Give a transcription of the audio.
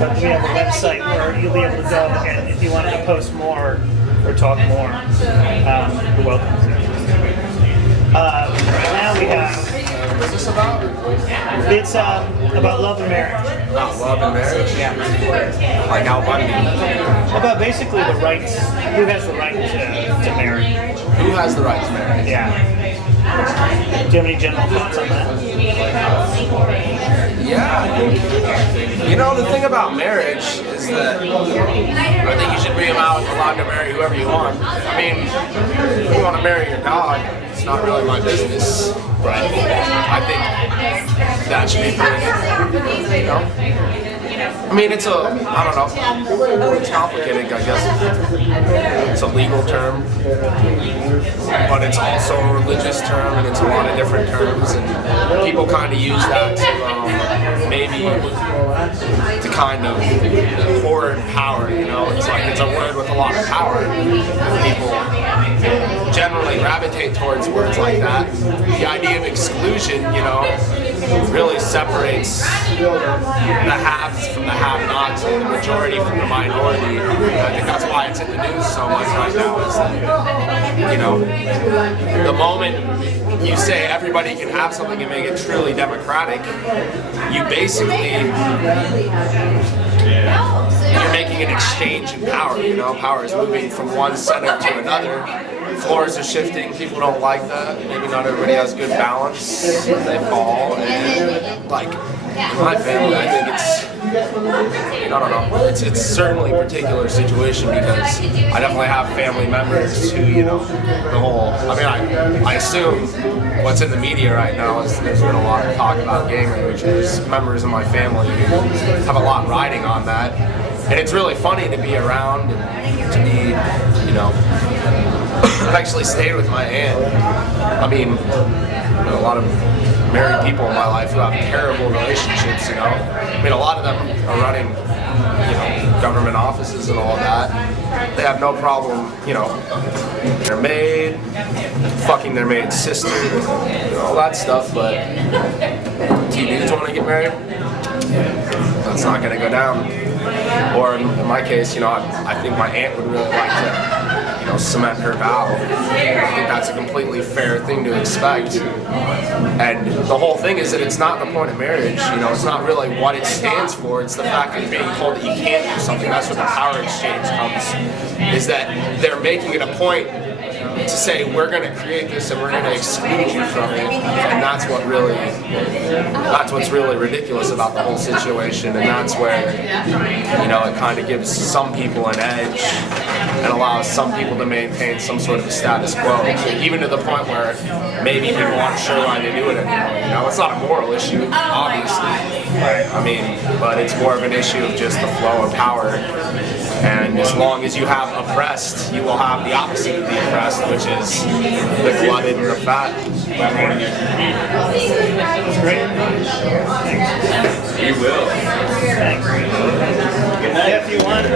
but we have a website where you'll be able to go, and if you wanted to post more or talk more, you're welcome to. Right now we have. What's this about? It's about love and marriage. About love and marriage? Yeah. Like Al Bundy. About basically the rights. Who has the right to marry? Who has the right to marry? Yeah. Do you have any general thoughts on that? Yeah, I think, you know, the thing about marriage is that I think you should be allowed to marry whoever you want. I mean, if you want to marry your dog, it's not really my business. Right. I think that should be pretty, you know. I mean, it's I don't know, it's complicated, I guess. It's a legal term, but it's also a religious term, and it's a lot of different terms, and people kind of use that to maybe to kind of hoard power, you know. It's like it's a word with a lot of power. People generally gravitate towards words like that. The idea of exclusion, you know, really separates the haves from the have-nots and the majority from the minority. I think that's why it's in the news so much right now, is that, you know, the moment you say everybody can have something and make it truly democratic, you basically, you're making an exchange in power, you know. Power is moving from one center to another. Floors are shifting, people don't like that. Maybe not everybody has good balance when they fall. And like in my family, I think it's, I don't know, it's certainly a particular situation because I definitely have family members who, you know, the whole, I mean, I assume what's in the media right now is there's been a lot of talk about gang language. There's members of my family who have a lot riding on that. And it's really funny to be around and to be, you know, I've actually stayed with my aunt. I mean, a lot of married people in my life who have terrible relationships, you know. I mean, a lot of them are running, you know, government offices and all that. They have no problem, you know, their maid, fucking their maid's sister, you know, all that stuff, but do you dudes want to get married? That's not going to go down. Or in my case, you know, I think my aunt would really like to, you know, cement her vow. I think that's a completely fair thing to expect. And the whole thing is that it's not the point of marriage, you know, it's not really what it stands for, it's the fact that you're being told that you can't do something. That's where the power exchange comes, is that they're making it a point to say we're going to create this and we're going to exclude you from it, and that's what's really ridiculous about the whole situation, and that's where, you know, it kind of gives some people an edge and allows some people to maintain some sort of a status quo, even to the point where maybe people aren't sure why they do it anymore. You know, it's not a moral issue, obviously. I mean, but it's more of an issue of just the flow of power. And as long as you have oppressed, you will have the opposite of the oppressed, which is the glutted and the fat. That's great. You will. Thanks. If you want.